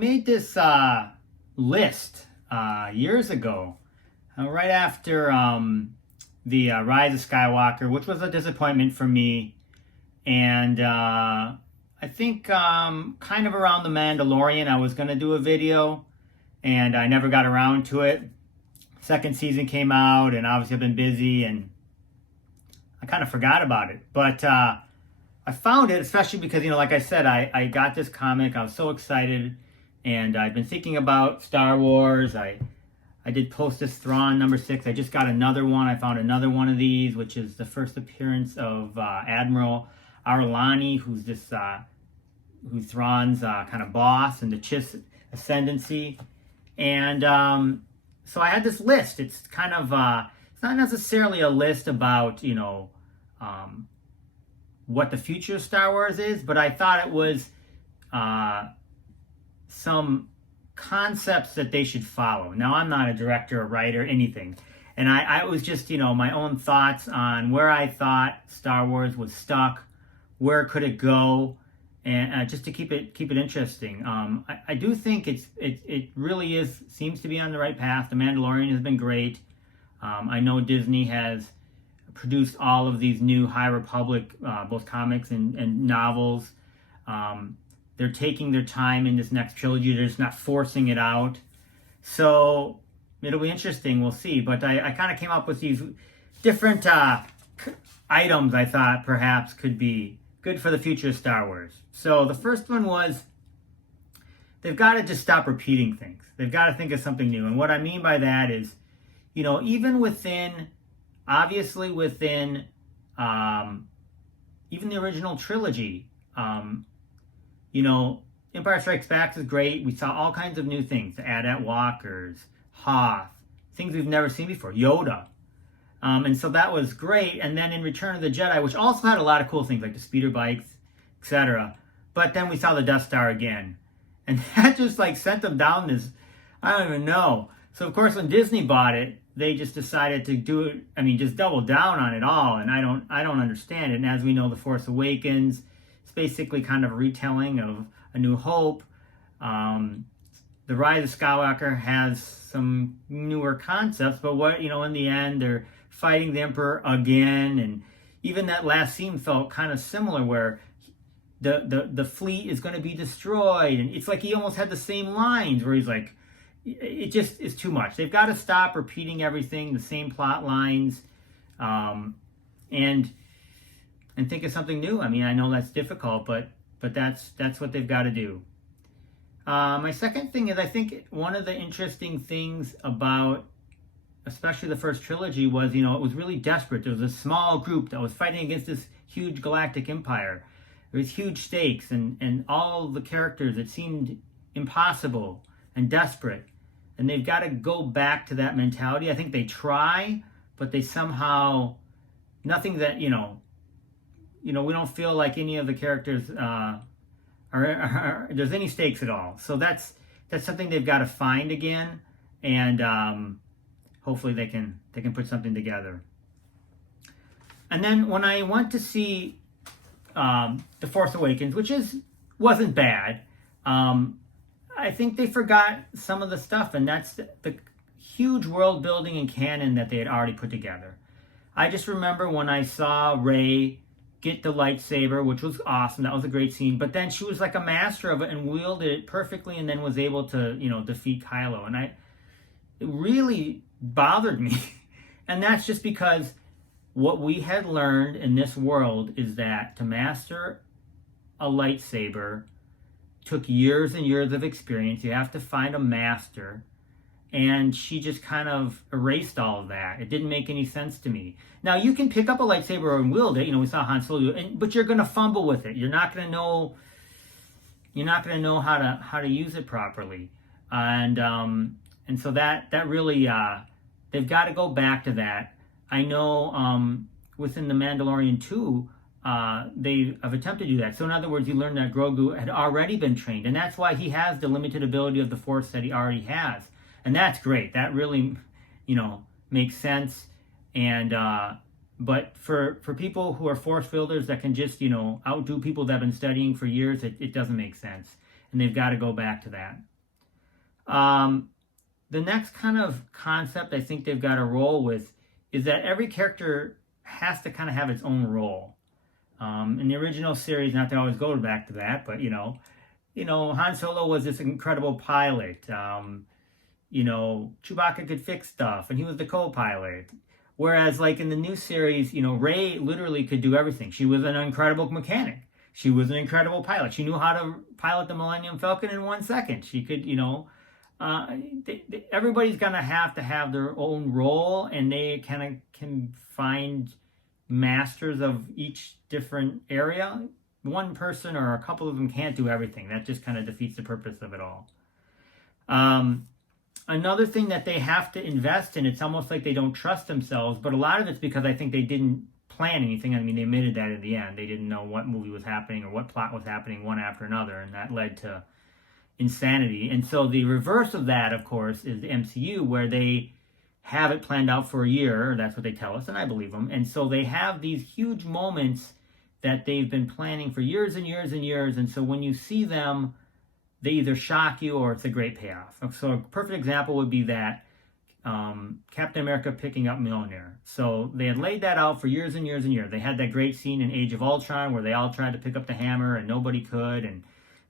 made this list years ago, right after the Rise of Skywalker, which was a disappointment for me. And I think kind of around The Mandalorian, I was going to do a video, and I never got around to it. Second season came out, and obviously I've been busy, and I kind of forgot about it. But I found it, especially because, like I said, I got this comic. I was so excited, and I've been thinking about Star Wars. I did post this Thrawn #6. I just got another one. I found another one of these, which is the first appearance of Admiral Arlani, who's Thrawn's kind of boss in the Chiss ascendancy. And so I had this list. It's kind of it's not necessarily a list about what the future of Star Wars is, but I thought it was some concepts that they should follow. Now, I'm not a director or writer or anything, and I was just my own thoughts on where I thought Star Wars was stuck, where could it go, and just to keep it interesting. I do think it really seems to be on the right path. The Mandalorian has been great. I know Disney has produced all of these new High Republic, both comics and novels. They're taking their time in this next trilogy. They're just not forcing it out. So it'll be interesting. We'll see. But I kind of came up with these different items I thought perhaps could be good for the future of Star Wars. So the first one was they've got to just stop repeating things. They've got to think of something new. And what I mean by that is, even within even the original trilogy, Empire Strikes Back is great. We saw all kinds of new things. The AT-AT walkers, Hoth, things we've never seen before, Yoda. And so that was great. And then in Return of the Jedi, which also had a lot of cool things like the speeder bikes, etc. But then we saw the Death Star again. And that just sent them down this, I don't even know. So of course when Disney bought it, they just decided to do it, just double down on it all. And I don't understand it. And as we know, The Force Awakens, it's basically kind of a retelling of A New Hope. The Rise of Skywalker has some newer concepts, but in the end, they're fighting the Emperor again. And even that last scene felt kind of similar, where the fleet is going to be destroyed. And it's like he almost had the same lines where he's like, it just is too much. They've got to stop repeating everything, the same plot lines, and think of something new. I know that's difficult, but that's what they've got to do. My second thing is, I think one of the interesting things about especially the first trilogy was, it was really desperate. There was a small group that was fighting against this huge galactic empire. There was huge stakes, and all the characters, it seemed impossible and desperate. And they've got to go back to that mentality. I think they try, but they somehow, nothing that, we don't feel like any of the characters there's any stakes at all. So that's something they've got to find again, and hopefully they can put something together. And then when I went to see The Force Awakens, which wasn't bad, I think they forgot some of the stuff, and that's the huge world building and canon that they had already put together. I just remember when I saw Rey get the lightsaber, which was awesome. That was a great scene. But then she was like a master of it and wielded it perfectly, and then was able to, defeat Kylo. And it really bothered me. And that's just because what we had learned in this world is that to master a lightsaber took years and years of experience. You have to find a master. And she just kind of erased all of that. It didn't make any sense to me. Now, you can pick up a lightsaber and wield it. We saw Han Solo do it, but you're going to fumble with it. You're not going to know. You're not going to know how to use it properly. And so that really they've got to go back to that. I know within the Mandalorian 2, they have attempted to do that. So in other words, you learn that Grogu had already been trained, and that's why he has the limited ability of the Force that he already has. And that's great. That really, makes sense. And but for people who are force wielders that can just, outdo people that have been studying for years, it doesn't make sense. And they've got to go back to that. The next kind of concept I think they've got to roll with is that every character has to kind of have its own role. In the original series, not to always go back to that, but Han Solo was this incredible pilot. Chewbacca could fix stuff, and he was the co-pilot. Whereas, like in the new series, Rey literally could do everything. She was an incredible mechanic. She was an incredible pilot. She knew how to pilot the Millennium Falcon in 1 second. She could, everybody's gonna have to have their own role, and they kind of can find masters of each different area. One person or a couple of them can't do everything. That just kind of defeats the purpose of it all. Another thing that they have to invest in, it's almost like they don't trust themselves, but a lot of it's because I think they didn't plan anything. I mean, they admitted that in the end. They didn't know what movie was happening or what plot was happening one after another, and that led to insanity. And so the reverse of that, of course, is the MCU, where they have it planned out for a year. That's what they tell us, and I believe them. And so they have these huge moments that they've been planning for years and years and years. And so when you see them, they either shock you or it's a great payoff. So a perfect example would be that Captain America picking up Mjolnir. So they had laid that out for years and years and years. They had that great scene in Age of Ultron where they all tried to pick up the hammer and nobody could. And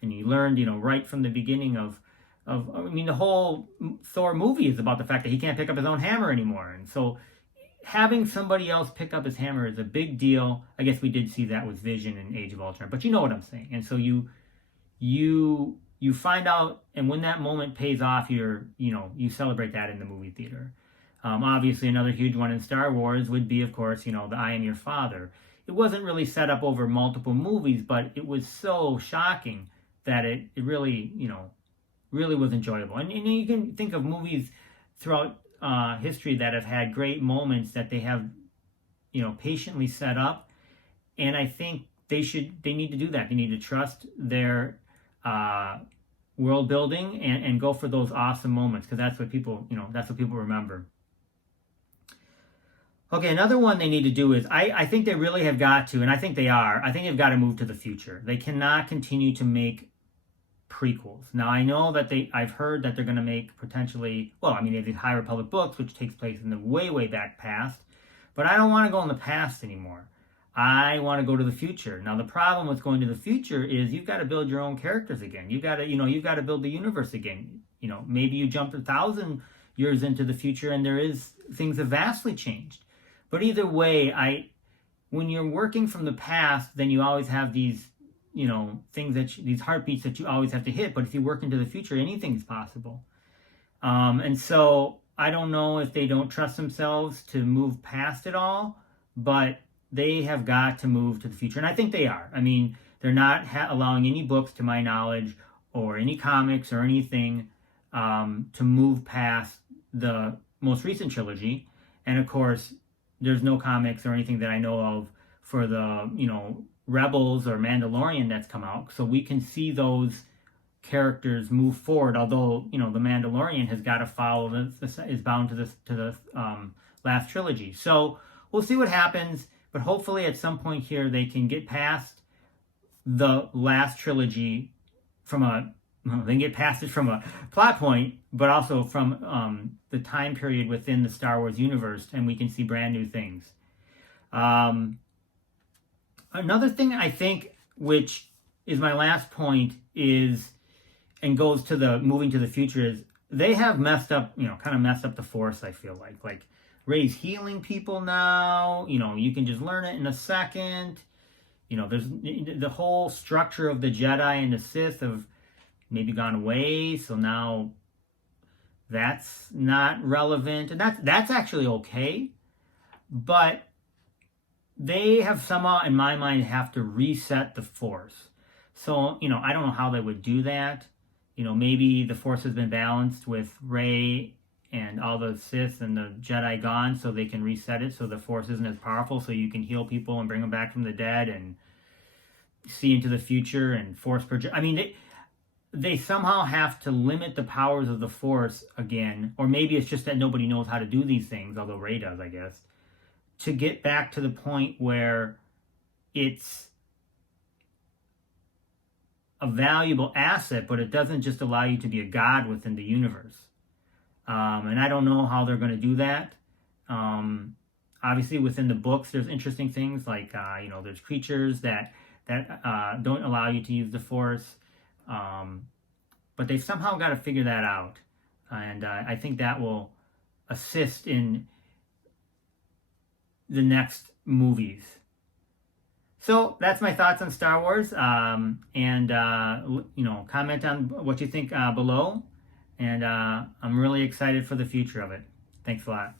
you learned, right from the beginning the whole Thor movie is about the fact that he can't pick up his own hammer anymore. And so having somebody else pick up his hammer is a big deal. I guess we did see that with Vision in Age of Ultron, but you know what I'm saying. And so you find out, and when that moment pays off, you celebrate that in the movie theater. Obviously, another huge one in Star Wars would be, of course, the I Am Your Father. It wasn't really set up over multiple movies, but it was so shocking that it really, really was enjoyable. And you can think of movies throughout history that have had great moments that they have, patiently set up. And I think they need to do that. They need to trust their world building and go for those awesome moments, because that's what people remember. Okay, another one they need to do is, I think they really have got to, and I think they are, I think they've got to move to the future. They cannot continue to make prequels. Now, I know that I've heard that they're going to make potentially, they have these High Republic books, which takes place in the way, way back past, but I don't want to go in the past anymore. I want to go to the future. Now, the problem with going to the future is you've got to build your own characters again. You've got to build the universe again. Maybe you jumped 1,000 years into the future and things have vastly changed. But either way, when you're working from the past, then you always have these, things these heartbeats that you always have to hit. But if you work into the future, anything's possible. And so I don't know if they don't trust themselves to move past it all, but they have got to move to the future. And I think they are. I mean, they're not allowing any books, to my knowledge, or any comics or anything to move past the most recent trilogy. And of course, there's no comics or anything that I know of for the, Rebels or Mandalorian that's come out. So we can see those characters move forward. Although, the Mandalorian has got to follow is bound to the last trilogy. So we'll see what happens. But hopefully at some point here they can get past the last trilogy they can get past it from a plot point, but also from the time period within the Star Wars universe, and we can see brand new things. Another thing I think, which is my last point, is, and goes to the moving to the future, is they have messed up the Force, I feel like. Like, Rey's healing people now. You can just learn it in a second. There's the whole structure of the Jedi and the Sith have maybe gone away. So now that's not relevant. And that's actually okay. But they have somehow, in my mind, have to reset the Force. So, I don't know how they would do that. Maybe the Force has been balanced with Rey and all the Sith and the Jedi gone, so they can reset it so the Force isn't as powerful, so you can heal people and bring them back from the dead and see into the future and Force project. I mean, they somehow have to limit the powers of the Force again, or maybe it's just that nobody knows how to do these things, although Rey does, I guess, to get back to the point where it's a valuable asset, but it doesn't just allow you to be a god within the universe. And I don't know how they're going to do that. Obviously, within the books, there's interesting things like, there's creatures that don't allow you to use the Force. But they've somehow got to figure that out. And I think that will assist in the next movies. So that's my thoughts on Star Wars. Comment on what you think below. And I'm really excited for the future of it. Thanks a lot.